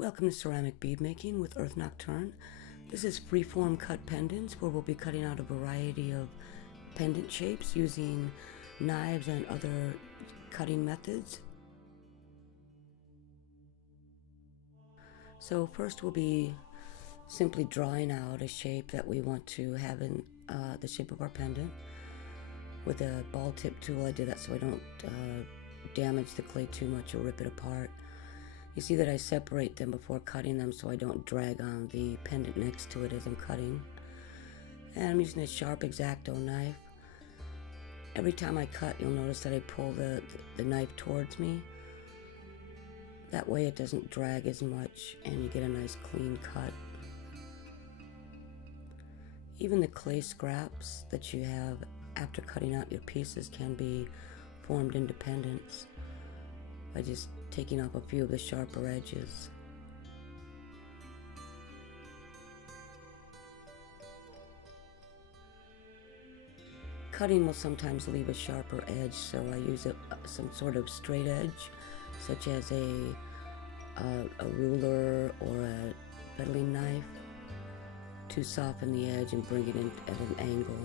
Welcome to Ceramic Beadmaking with Earth Nocturne. This is Freeform cut pendants where we'll be cutting out a variety of pendant shapes using knives and other cutting methods. So first we'll be simply drawing out a shape that we want to have in the shape of our pendant. With a ball tip tool I did that so I don't damage the clay too much or rip it apart. You see that I separate them before cutting them so I don't drag on the pendant next to it as I'm cutting. And I'm using a sharp X-Acto knife. Every time I cut, you'll notice that I pull the knife towards me. That way it doesn't drag as much and you get a nice clean cut. Even the clay scraps that you have after cutting out your pieces can be formed into pendants by just taking off a few of the sharper edges. Cutting will sometimes leave a sharper edge, so I use some sort of straight edge, such as a ruler or a fettling knife, to soften the edge and bring it in at an angle.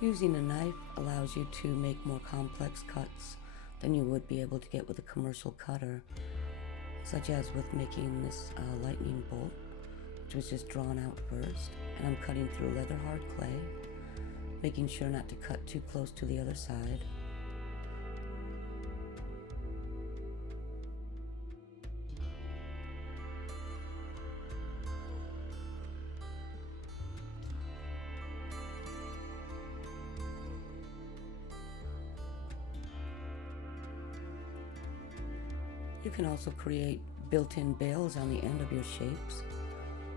Using a knife allows you to make more complex cuts than you would be able to get with a commercial cutter, such as with making this lightning bolt, which was just drawn out first, and I'm cutting through leather hard clay, making sure not to cut too close to the other side. You can also create built-in bails on the end of your shapes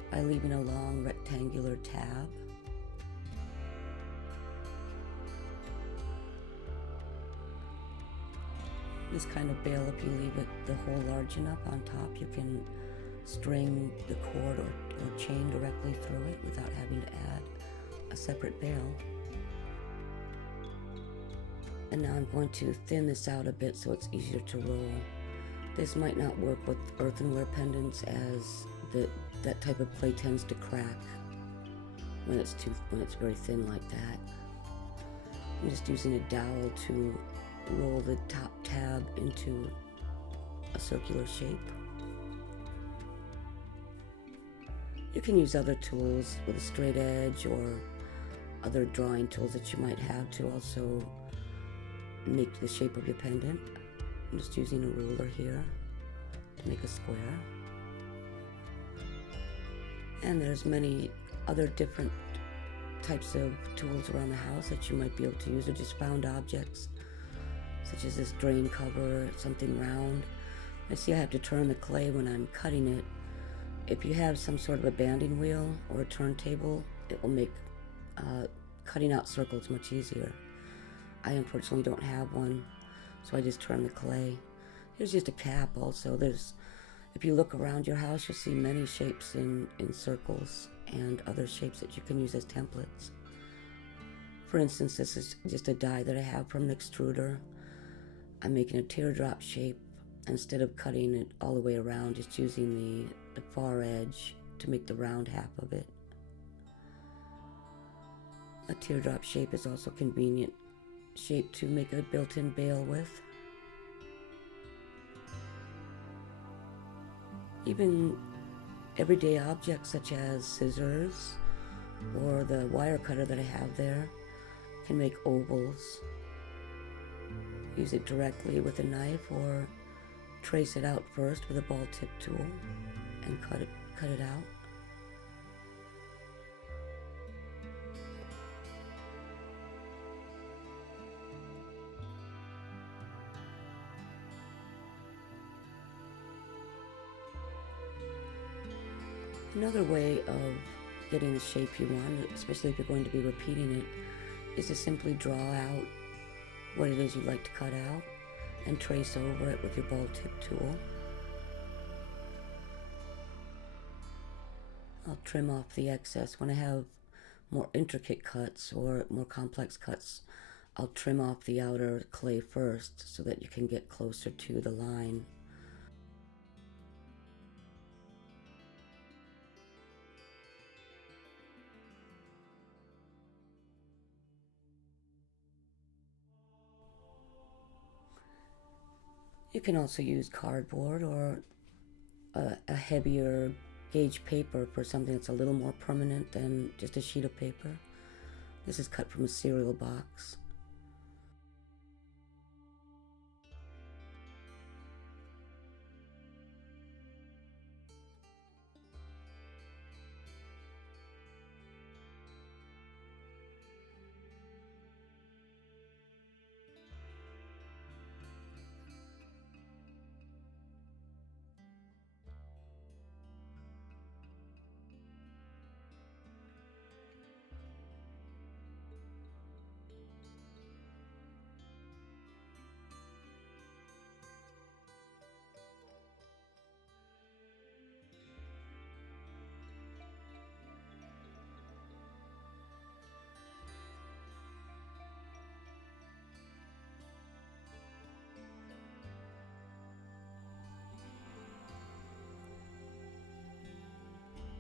by leaving a long rectangular tab. This kind of bail, if you leave it the hole large enough on top, you can string the cord or chain directly through it without having to add a separate bail. And now I'm going to thin this out a bit so it's easier to roll. This might not work with earthenware pendants, as that type of clay tends to crack when it's very thin like that. I'm just using a dowel to roll the top tab into a circular shape. You can use other tools with a straight edge or other drawing tools that you might have to also make the shape of your pendant. I'm just using a ruler here to make a square. And there's many other different types of tools around the house that you might be able to use, or just found objects, such as this drain cover, something round. I see I have to turn the clay when I'm cutting it. If you have some sort of a banding wheel or a turntable, it will make cutting out circles much easier. I unfortunately don't have one, so I just turn the clay. Here's just a cap also. If you look around your house, you'll see many shapes in circles and other shapes that you can use as templates. For instance, this is just a die that I have from an extruder. I'm making a teardrop shape instead of cutting it all the way around, just using the far edge to make the round half of it. A teardrop shape is also convenient shape to make a built-in bail with. Even everyday objects such as scissors or the wire cutter that I have there can make ovals. Use it directly with a knife or trace it out first with a ball tip tool and cut it out. Another way of getting the shape you want, especially if you're going to be repeating it, is to simply draw out what it is you'd like to cut out and trace over it with your ball tip tool. I'll trim off the excess. When I have more intricate cuts or more complex cuts, I'll trim off the outer clay first so that you can get closer to the line. You can also use cardboard or a heavier gauge paper for something that's a little more permanent than just a sheet of paper. This is cut from a cereal box.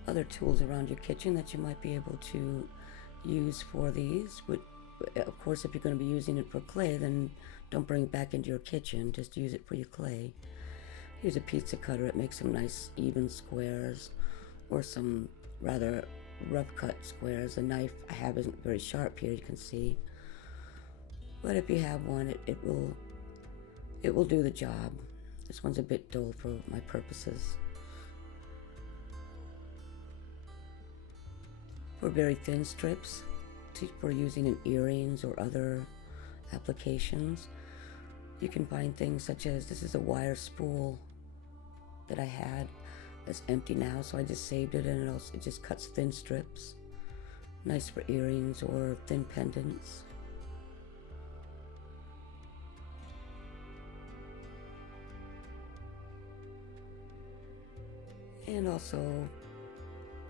Other tools around your kitchen that you might be able to use for these would, of course, if you're going to be using it for clay, then don't bring it back into your kitchen, just use it for your clay. Here's a pizza cutter. It makes some nice even squares, or some rather rough cut squares. The knife I have isn't very sharp here, you can see, but if you have one, it will do the job. This one's a bit dull for my purposes. For very thin strips, for using in earrings or other applications, you can find things such as, this is a wire spool that I had that's empty now, so I just saved it, and it just cuts thin strips. Nice for earrings or thin pendants. And also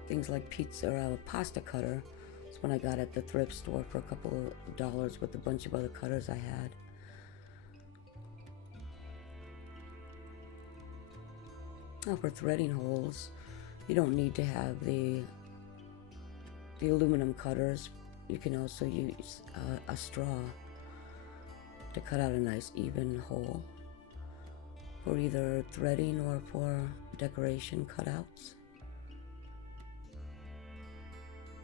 things like pizza or pasta cutter. It's one I got at the thrift store for a couple of dollars with a bunch of other cutters I had. Now for threading holes, you don't need to have the aluminum cutters. You can also use a straw to cut out a nice even hole for either threading or for decoration cutouts.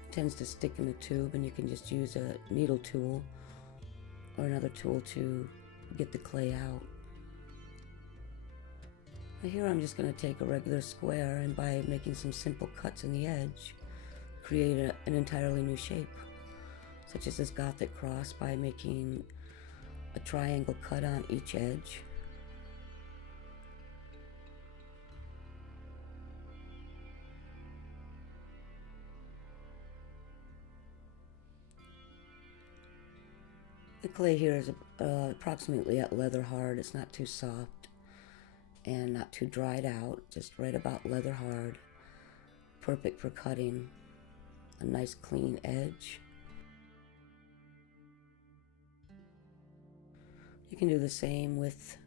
Tends to stick in the tube, and you can just use a needle tool or another tool to get the clay out. Now here I'm just going to take a regular square, and by making some simple cuts in the edge, create an entirely new shape, such as this Gothic cross, by making a triangle cut on each edge. The clay here is approximately at leather hard. It's not too soft and not too dried out, just right about leather hard. Perfect for cutting a nice clean edge. You can do the same with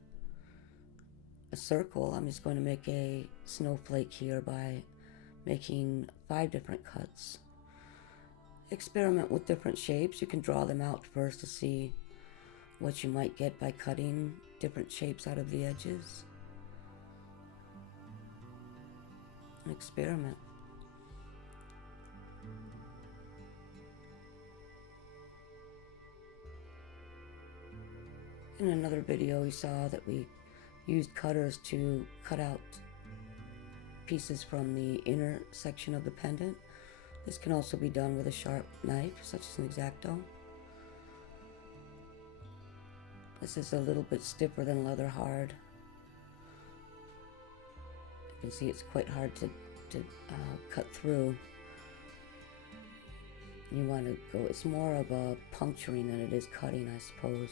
a circle. I'm just going to make a snowflake here by making 5 different cuts. Experiment with different shapes. You can draw them out first to see what you might get by cutting different shapes out of the edges. And experiment. In another video we saw that we used cutters to cut out pieces from the inner section of the pendant. This can also be done with a sharp knife, such as an X-Acto. This is a little bit stiffer than leather hard. You can see it's quite hard to cut through. You want to go, it's more of a puncturing than it is cutting, I suppose.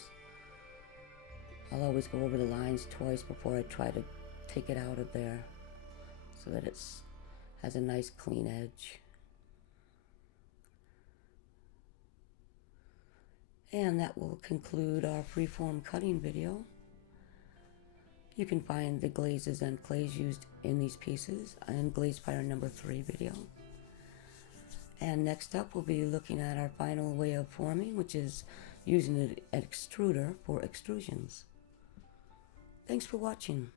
I'll always go over the lines twice before I try to take it out of there, so that it has a nice clean edge. And that will conclude our freeform cutting video. You can find the glazes and clays used in these pieces in Glaze Fire number 3 video. And next up, we'll be looking at our final way of forming, which is using an extruder for extrusions. Thanks for watching.